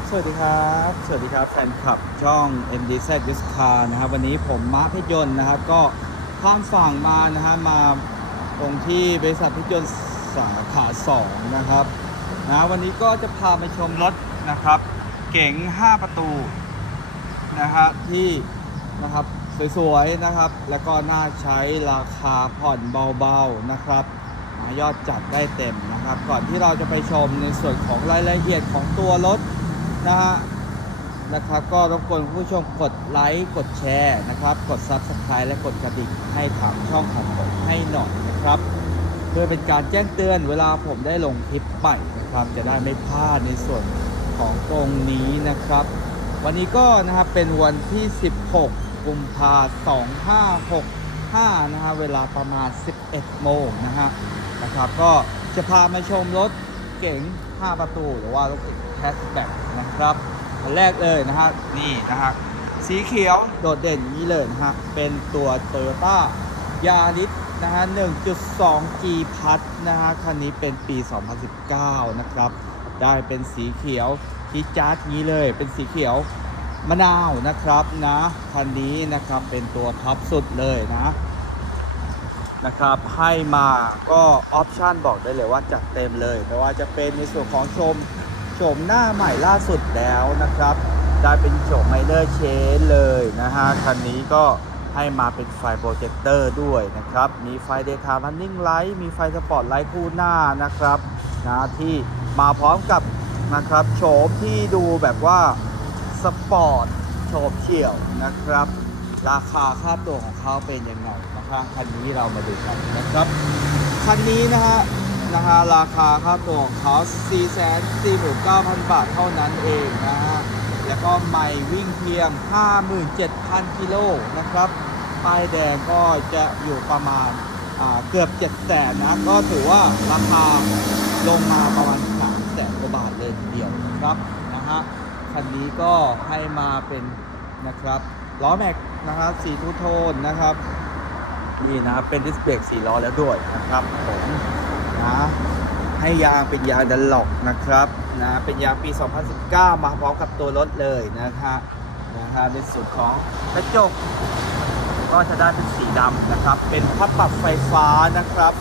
บสวัสดีครับ สวัสดีครับแฟนคลับช่อง MDZ d i s c a r นะครับ วันนี้ผมมาร์พชรยนต์นะครับ ก็ข้ามฝั่งมานะฮะมาตรงที่บริษัทพชรยนต์สาขา2นะครับนะวันนี้ก็จะพาไปชมรถนะครับ เก๋ง 5 ประตูนะฮะที่นะครับสวยๆนะครับ แล้วก็น่าใช้ราคาผ่อนเบาๆนะครับยอดจัดได้เต็มนะครับ ก่อนที่เราจะไปชมในส่วนของรายละเอียดของตัวรถ นะฮะนะครับก็รบกวนผู้ชมกดไลค์กดแชร์นะครับ กด Subscribe และกดกระดิ่งให้ทางช่องของผมให้หน่อยนะครับ เพื่อเป็นการแจ้งเตือนเวลาผมได้ลงคลิปใหม่นะครับ จะได้ไม่พลาดในส่วนของตรงนี้นะครับ วันนี้ก็นะครับเป็นวันที่ 16 กุมภา2565 นะฮะเวลาประมาณ 11 โมงนะฮะนะครับ ก็จะพามาชมรถเก๋ง 5 ประตูหรือว่ารถเก๋ง แฮชแบ็กนะครับอันแรกเลยนะฮะนี่นะฮะสีเขียวโดดเด่นอย่างนี้เลยนะฮะเป็นตัว Toyota Yaris นะฮะ 1.2G พัทนะฮะคันนี้เป็นปี 2019 นะครับ ได้เป็นสีเขียวที่จัดนี้เลย เป็นสีเขียวมะนาวนะครับนะ คันนี้นะครับเป็นตัวท็อปสุดเลยนะ นะครับ ให้มาก็ออปชันบอกได้เลยว่าจัดเต็มเลย ไม่ว่าจะเป็นในส่วนของชม โฉมหน้าใหม่ล่าสุดแล้วนะครับ ได้เป็นโฉมไมเนอร์เชนเลยนะฮะ คันนี้ก็ให้มาเป็นไฟโปรเจคเตอร์ด้วยนะครับ มีไฟ Daytime Running Light มีไฟสปอร์ตไลท์คู่หน้านะครับนะที่มาพร้อมกับนะครับโฉมที่ดูแบบว่าสปอร์ตโฉมเฉี่ยวนะครับ ราคาค่าตัวของเขาเป็นยังไงนะครับคันนี้เรามาดูกันนะครับ คันนี้นะฮะ นะฮะราคาค่าตัวของเขา449,000 บาทเท่านั้นเองนะฮะแล้วก็ใหม่วิ่งเพียง 57,000 กิโลนะครับป้ายแดงก็จะอยู่ประมาณาเกือบ700,000นะก็ถือว่าราคาลงมาประมาณ300,000กว่าบาทเลยทีเดียวครับนะฮะคันนี้ก็ให้มาเป็นนะครับล้อแม็กนะครับสีทูโทนนะครับนี่นะครับเป็นดิสเบรกสีล้อแล้วด้วยนะครับผม นะให้ยางเป็นยางดันล็อกนะครับนะเป็นยางปี 2019 มาพร้อมกับตัวรถเลยนะคะนะฮะในส่วนของกระจก ก็จะได้เป็นสีดำนะครับ เป็นพับปรับไฟฟ้านะครับ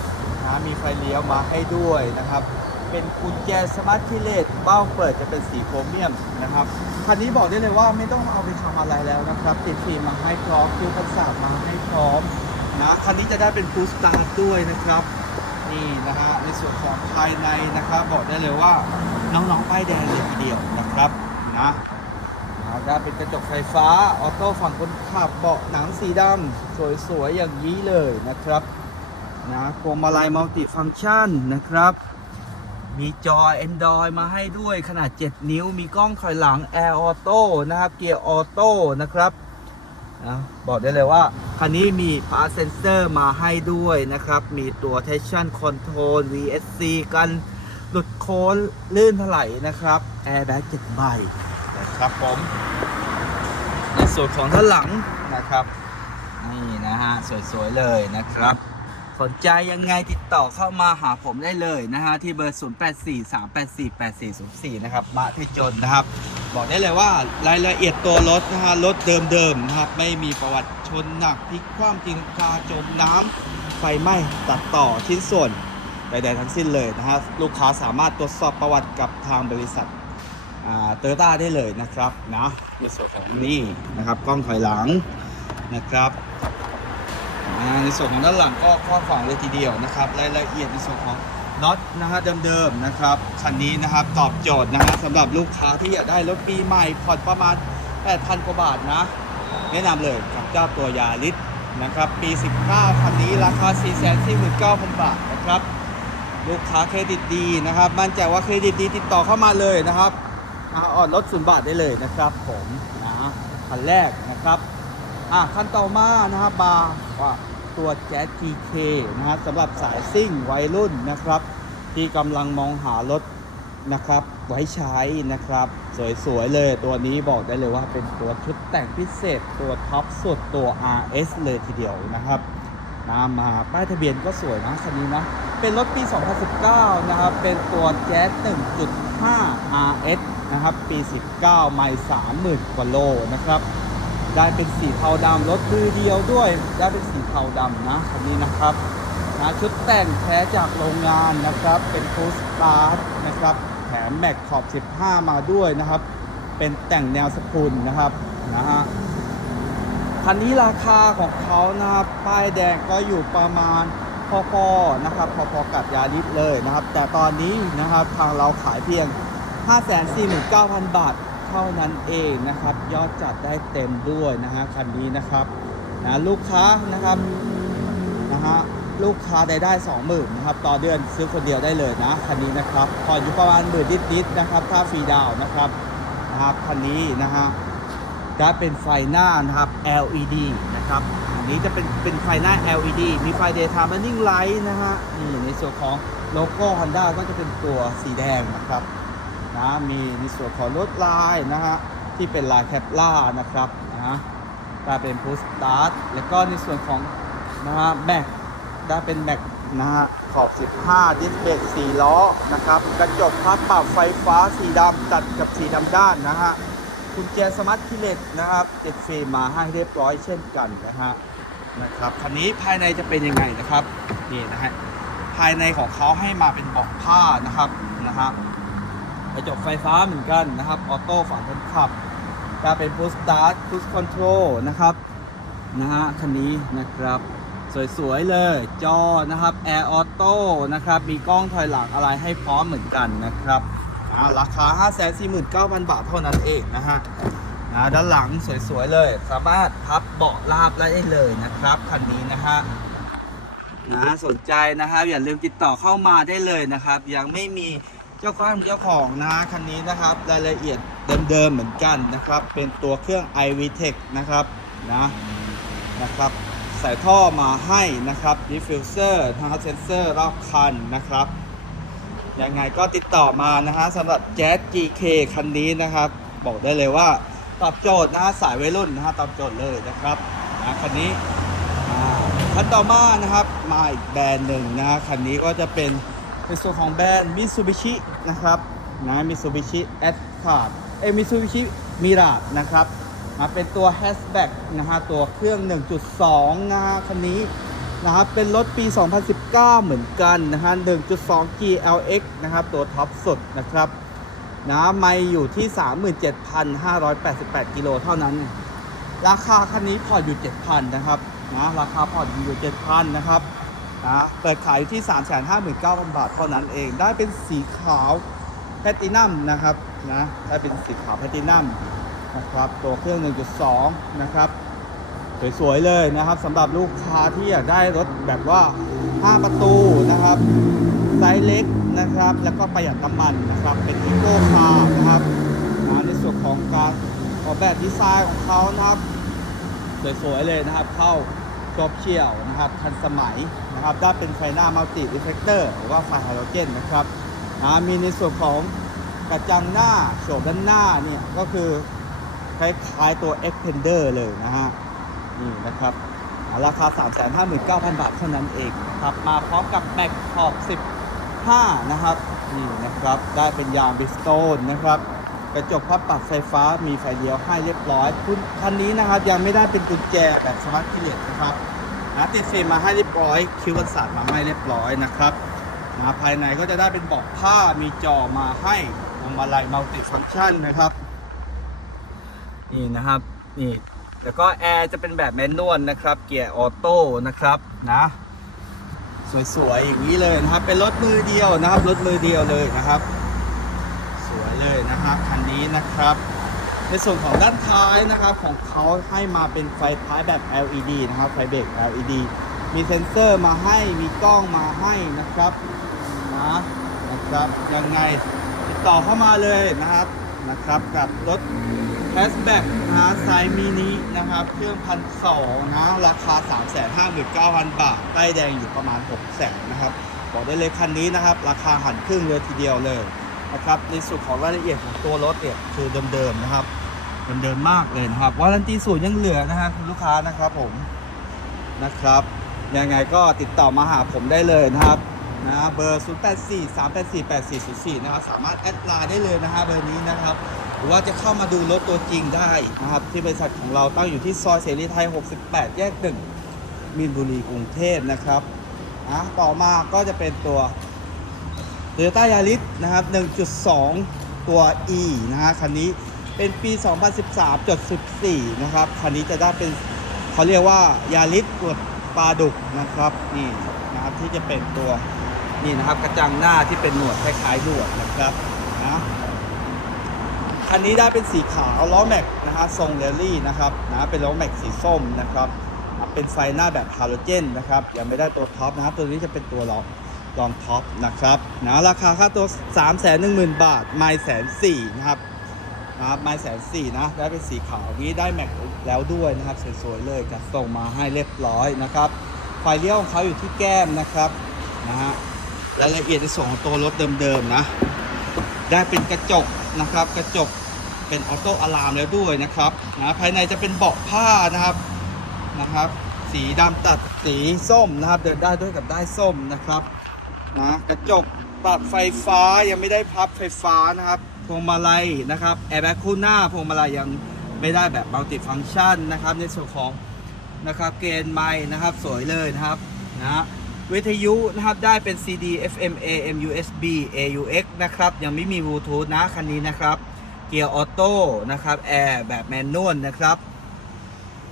นะมีไฟเลี้ยวมาให้ด้วยนะครับ เป็นกุญแจสมาร์ทคีเลสเบ้าเปิดจะเป็นสีโครเมียมนะครับคันนี้บอกได้เลยว่าไม่ต้องเอาไปทำอะไรแล้วนะครับ ติดฟิล์มมาให้พร้อมคิวกันสามาให้พร้อมนะคันนี้จะได้เป็นฟูสตาร์ด้วยนะครับ นี่นะฮะในส่วนของภายในนะครับ บอกได้เลยว่าน้องๆป้ายแดงเลยทีเดียวนะครับนะเอาได้เป็นกระจกไฟฟ้าออโต้ฝั่งคนขับเบาะหนังสีดำสวยๆอย่างนี้เลยนะครับนะพวงมาลัยมัลติฟังชันนะครับ มีจอ Android มาให้ด้วยขนาด 7 นิ้ว มีกล้องถอยหลัง Air Auto นะครับ เกียร์ออโต้นะครับ นะบอกได้เลยว่า คันนี้มี Pass Sensor มาให้ด้วยนะครับ มีตัว Traction Control VSC กันหลุดโค้นลื่นถลายนะครับ Airbag 7ใบนะครับผมในส่วนของด้านหลังนะครับ นี่นะฮะ สวยๆ เลยนะครับ สนใจยังไงติดต่อเข้ามาหาผมได้เลยนะฮะ ที่เบอร์ 0843848404 นะครับมาที่จนนะครับ บอกได้เลยว่ารายละเอียดตัวรถนะฮะรถเดิมๆนะครับไม่มีประวัติชนหนักพลิกคว่ำจริงคาจมน้ำไฟไหม้ตัดต่อชิ้นส่วนใดๆทั้งสิ้นเลยนะฮะลูกค้าสามารถตรวจสอบประวัติกับทางบริษัทเตอร์ต้าได้เลยนะครับนะในส่วนของนี่นะครับกล้องถอยหลังนะครับในส่วนของด้านหลังก็ข้อขวางเลยทีเดียวนะครับ รายละเอียดในส่วนของ น็อตนะฮะเดิมๆนะครับคันนี้นะครับตอบโจทย์นะฮะสำหรับลูกค้าที่อยากได้รถปีใหม่ผ่อนประมาณ 8,000 กว่าบาทนะ แนะนำเลยกับเจ้าตัวยาริสนะครับปี 19 คันนี้ราคา 449,000 บาทนะครับ ลูกค้าเครดิตดีนะครับ มั่นใจว่าเครดิตดีติดต่อเข้ามาเลยนะครับอ่าออดศูนย์บาทได้เลยนะครับ ผมนะคันแรกนะครับอะคันต่อมานะครับบาร์ว่า ตัวแจ๊ส GK นะครับสำหรับสายซิ่งวัยรุ่นนะครับ ที่กำลังมองหารถนะครับ ไว้ใช้นะครับ สวย ๆ เลยตัวนี้บอกได้เลยว่าเป็นตัวชุดแต่งพิเศษตัวท็อปสุดตัว RS เลยทีเดียวนะครับนะมาป้ายทะเบียนก็สวยนะคันนี้นะ เป็นรถปี 2019 นะครับ เป็นตัวแจ๊ส1.5 RS นะครับ ปี 19 ไม่30,000 กว่าโลนะครับ ได้เป็นสีเทาดำรถมือเดียวด้วย ได้เป็นสีเทาดำนะคันนี้นะครับนะชุดแต่งแท้จากโรงงานนะครับ เป็นฟูสตาร์ทนะครับแถมแม็กขอบ 15 มาด้วยนะครับ เป็นแต่งแนวสปุนนะครับนะฮะคันนี้ราคาของเขานะครับป้ายแดงก็อยู่ประมาณพอๆนะครับพอๆกับยาริสเลยนะครับ แต่ตอนนี้นะครับทางเราขายเพียง 549,000 บาท ท่านั้นเองนะครับ ยอดจัดได้เต็มด้วยนะฮะคันนี้นะครับนะลูกค้านะครับนะฮะลูกค้าได้ได้20,000นะครับต่อเดือนซื้อคนเดียวได้เลยนะคันนี้นะครับผ่อนอยู่ประมาณหมื่นนิดๆนะครับถ้าฟรีดาวนะครับนะครับคันนี้นะฮะจะเป็นไฟหน้านะครับ LED นะครับอันนี้จะเป็นเป็นไฟหน้า LED มีไฟ daytime running light นะฮะนี่ในส่วนของโลโก้ Honda ก็จะเป็นตัวสีแดงนะครับ นะมีในส่วนของรถลายนะฮะที่เป็นลายแคปล่านะครับนะฮะได้เป็น push start แล้วก็ในส่วนของนะฮะแม็กได้เป็นแม็กนะฮะขอบ 15 ดิสเบรก4ล้อนะครับกระจกพับปรับไฟฟ้าสีดำตัดกับสีดำด้านนะฮะกุญแจสมาร์ทคีเลสนะครับติดฟิล์มมาให้เรียบร้อยเช่นกันนะฮะนะครับคันนี้ภายในจะเป็นยังไงนะครับนี่นะฮะภายในของเขาให้มาเป็นเบาะผ้านะครับนะฮะ กระจกไฟฟ้าเหมือนกันนะครับ ออโต้ฝั่งคนขับจะเป็นพุชสตาร์ทพุชคอนโทรลนะครับ นะฮะ คันนี้นะครับ สวยๆ เลย จอนะครับแอร์ออโต้นะครับ มีกล้องถอยหลังอะไรให้พร้อมเหมือนกันนะครับอ่าราคา 549,000 บาทเท่านั้นเองนะฮะนะด้านหลังสวยๆ เลย สามารถพับเบาะราบได้เลยนะครับ คันนี้นะฮะนะสนใจนะครับอย่าลืมติดต่อเข้ามาได้เลยนะครับ ยังไม่มี เจ้าของเจ้าของนะคันนี้นะครับ รายละเอียดเดิมๆเหมือนกันนะครับ เป็นตัวเครื่อง iVTEC นะครับนะนะครับใส่ท่อมาให้นะครับดิฟฟิวเซอร์นะครับเซนเซอร์รอบคันนะครับยังไงก็ติดต่อมานะฮะสำหรับ Jazz GK คันนี้นะครับ บอกได้เลยว่าตอบโจทย์นะฮะสายวัยรุ่นนะฮะตอบโจทย์เลยนะครับนะคันนี้อ่าคันต่อมานะครับมาอีกแบรนด์หนึ่งนะฮะคันนี้ก็จะเป็น ในส่วนของแบรนด์ Mitsubishi นะครับนะ Mitsubishi a d c a r d เอย Mitsubishi Mirage นะครับมาเป็นตัว Hatchback นะฮะตัวเครื่อง 1.2 นะฮะคันนี้นะครับเป็นรถปี 2019 เหมือนกันนะฮะ 1.2 GLX นะครับ ตัวท็อปสุดนะครับนะไม่อยู่ที่ 37,588 กิโลเท่านั้น ราคาคันนี้ผ่ออยู่ 7,000 นะครับนะราคาผ่ออยู่ 7,000 นะครับ นะเปิดขายอยู่ที่ 359,000 บาทเท่านั้นเองได้เป็นสีขาวแพลตินัมนะครับนะได้เป็นสีขาวแพลตินัมนะครับตัวเครื่อง 1.2 นะครับสวยๆเลยนะครับสำหรับลูกค้าที่อยากได้รถแบบว่า 5 ประตูนะครับไซส์เล็กนะครับ แล้วก็ประหยัดน้ำมันนะครับ เป็นอีโก้คาร์นะครับนะในส่วนของการออกแบบดีไซน์ของเขานะครับ สวยๆเลยนะครับ เข้า จบเชี่ยวนะครับทันสมัยนะครับได้เป็นไฟหน้ามัลติรีเฟกเตอร์หรือว่าไฟไฮโดรเจนนะครับมีในส่วนของกระจังหน้าโฉบด้านหน้าเนี่ยก็คือคล้ายๆตัว Extender เลยนะฮะนี่นะครับอ่าราคา 359,000 บาทเท่านั้นเองครับมาพร้อมกับแม็กขอบ 15 นะครับนี่นะครับได้เป็นยางบิสโตนนะครับกระจกพับปรับไฟฟ้ามีไฟเลี้ยวให้เรียบร้อยคุณคันนี้นะครับยังไม่ได้เป็นกุญแจแบบสมาร์ทคีย์เลสนะครับ นะติดฟิล์มมาให้เรียบร้อย คิวกันศาสตร์มาให้เรียบร้อยนะครับนะภายในก็จะได้เป็นเบาะผ้ามีจอมาให้พวงมาลัยมัลติฟังก์ชันนะครับ นี่นะครับนี่แล้วก็แอร์จะเป็นแบบแมนนวลนะครับ เกียร์ออโต้นะครับนะสวยๆอย่างนี้เลยนะครับ เป็นรถมือเดียวนะครับ รถมือเดียวเลยนะครับ สวยเลยนะครับคันนี้นะครับ ในส่วนของด้านท้ายนะครับของเขาให้มาเป็นไฟท้ายแบบ LED นะครับ ไฟเบรก LED มีเซ็นเซอร์มาให้มีกล้องมาให้นะครับนะนะครับยังไงติดต่อเข้ามาเลยนะครับนะครับ กับรถแฮชแบ็กนะไซส์มินินะครับ เครื่องพันสองนะ ราคา 3 5 9 0 0 0 บาทป้ายแดงอยู่ประมาณ 6 0 0 0 0นะครับ บอกได้เลยคันนี้นะครับ ราคาหันครึ่งเลยทีเดียวเลยนะครับในส่วนของรายละเอียดของตัวรถเนี่ยคือเดิมๆนะครับ เดิมๆมากเลยนะครับวารันตีศูนย์ยังเหลือนะฮะคุณลูกค้านะครับผมนะครับยังไงก็ติดต่อมาหาผมได้เลยนะครับนะเบอร์ 0 8 4 3 8 4 8 4 0 4 นะครับ สามารถแอดไลน์ได้เลยนะฮะเบอร์นี้นะครับ หรือว่าจะเข้ามาดูรถตัวจริงได้นะครับ ที่บริษัทของเราตั้งอยู่ที่ซอยเสรีไทย 68 แยกหนึ่งมีนบุรีกรุงเทพนะครับอะต่อมาก็จะเป็นตัวโตโยต้ายาริสนะครับ 1.2 ตัว E นะฮะคันนี้ เป็นปี 2013.14 นะครับคันนี้จะได้เป็นเขาเรียกว่ายาริสกดปลาดุกนะครับนี่นะครับที่จะเป็นตัวนี่นะครับกระจังหน้าที่เป็นหนวดคล้ายๆหนวดนะครับนะคันนี้ได้เป็นสีขาวล้อแม็กนะฮะทรงเรลลี่นะครับนะเป็นล้อแม็กสีส้มนะครับเป็นไฟหน้าแบบฮาโลเจนนะครับยังไม่ได้ตัวท็อปนะครับตัวนี้จะเป็นตัวรองรองท็อปนะครับนะราคาค่าตัว 3 1 0 0 0 0 บาทไม่แสนสี่นะครับ นะครับไม่แสนสี่นะได้เป็นสีขาวนี้ได้แม็กแล้วด้วยนะครับสวยๆเลยจัดส่งมาให้เรียบร้อยนะครับไฟเลี้ยวของเขาอยู่ที่แก้มนะครับนะฮะรายละเอียดในส่วนของตัวรถเดิมๆนะ ได้เป็นกระจกนะครับ กระจกเป็นออโต้อะลามแล้วด้วยนะครับนะภายในจะเป็นเบาะผ้านะครับนะครับ สีดำตัดสีส้มนะครับ เดินได้ด้วยกับได้ส้มนะครับนะกระจกปรับไฟฟ้ายังไม่ได้พับไฟฟ้านะครับ พวงมาลัยนะครับแอร์แบ็คคู่หน้าพวงมาลัยยังไม่ได้แบบมัลติฟัง c t ชันนะครับ ในส่วนของนะครับเกณฑ์ไม้นะครับสวยเลยนะครับนะวิทยุนะครับได้เป็น CD FM AM USB AUX นะครับ ยังไม่มีบลูทูธนะคันนี้นะครับ เกียร์ออโต้นะครับแอร์แบบแมนนวลนะครับ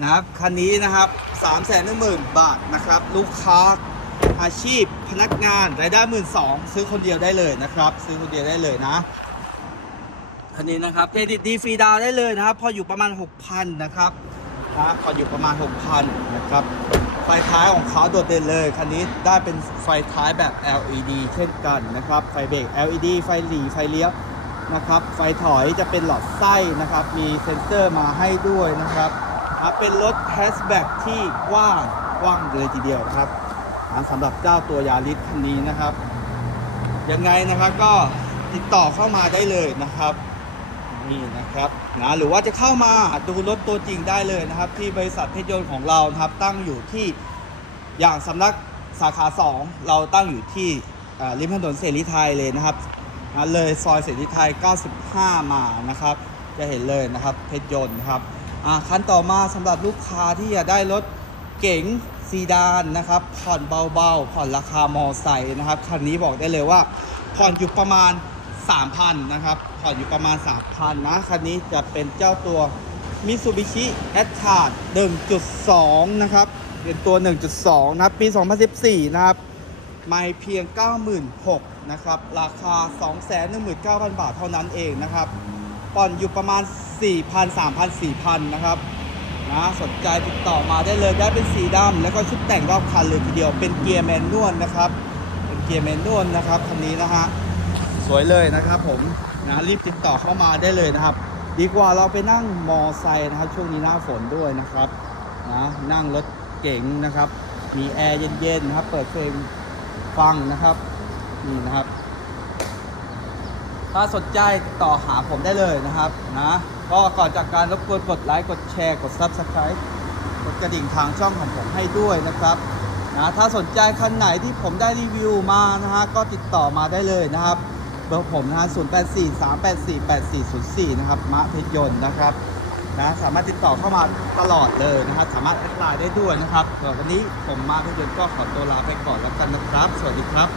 นะครับคันนี้นะครับ3 1 0 0 0 0บาทนะครับ ลูกค้าอาชีพพนักงานรายได้หมื่นสองซื้อคนเดียวได้เลยนะครับ ซื้อคนเดียวได้เลยนะ คันนี้นะครับเครดิตดีฟรีดาวได้เลยนะครับพออยู่ประมาณ 6,000 นะครับนะพออยู่ประมาณ 6,000 นะครับ ไฟท้ายของเขาโดดเด่นเลย คันนี้ได้เป็นไฟท้ายแบบ LED เช่นกันนะครับ ไฟเบรก LED ไฟหลีไฟเลี้ยวนะครับ ไฟถอยจะเป็นหลอดไส้นะครับ มีเซ็นเซอร์มาให้ด้วยนะครับอะเป็นรถแฮชแบ็กที่กว้างกว้างเลยทีเดียวนะครับอะสำหรับเจ้าตัวยาริสคันนี้นะครับ ยังไงนะครับก็ติดต่อเข้ามาได้เลยนะครับ นี่นะครับนะหรือว่าจะเข้ามาดูรถตัวจริงได้เลยนะครับ ที่บริษัทเพชรยนต์ของเรานะครับ ตั้งอยู่ที่อย่างสำนักสาขา 2 เราตั้งอยู่ที่ริมถนนเสรีไทยเลยนะครับอ่าเลยซอยเสรีไทย 95 มานะครับ จะเห็นเลยนะครับเพชรยนต์ครับอ่าคันต่อมาสำหรับลูกค้าที่อยากได้รถเก๋งซีดานนะครับ ผ่อนเบาๆ ผ่อนราคามอไซค์นะครับ คันนี้บอกได้เลยว่าผ่อนอยู่ประมาณ 3,000 นะครับ ผ่อนอยู่ประมาณ 3,000 นะ คันนี้จะเป็นเจ้าตัว Mitsubishi a t r a 1.2 นะครับ เป็นตัว 1.2 นะครับปี 2014 นะครับ ไม่เพียง 96,000 นะครับ ราคา 219,000 บาทเท่านั้นเองนะครับ ผ่อนอยู่ประมาณ 4,000 3,000 4,000 นะครับนะสนใจติดต่อมาได้เลยได้เป็นสีดำแล้วก็ชุดแต่งรอบคันเลยทีเดียวเป็นเกียร์แมนนวลนะครับ เป็นเกียร์แมนนวลนะครับคันนี้นะฮะ สวยเลยนะครับผมนะรีบติดต่อเข้ามาได้เลยนะครับ ดีกว่าเราไปนั่งมอไซค์นะครับ ช่วงนี้หน้าฝนด้วยนะครับนะนั่งรถเก๋งนะครับ มีแอร์เย็นๆนะครับ เปิดเพลงฟังนะครับนี่นะครับ ถ้าสนใจต่อหาผมได้เลยนะครับนะก็ก่อนจากการรบกวนกดไลค์กดแชร์กด Subscribe กดกระดิ่งทางช่องของผมให้ด้วยนะครับนะถ้าสนใจคันไหนที่ผมได้รีวิวมานะฮะก็ติดต่อมาได้เลยนะครับ เบอร์ผมนะฮะ0 8 4 3 8 4 8 4 0 4 นะครับ มะเพชรยนต์นะครับนะสามารถติดต่อเข้ามาตลอดเลยนะครับ สามารถแอดไลน์ได้ด้วยนะครับสำหรับวันนี้ผมมาเพชรยนต์ก็ขอตัวลาไปก่อนแล้วกันนะครับ สวัสดีครับ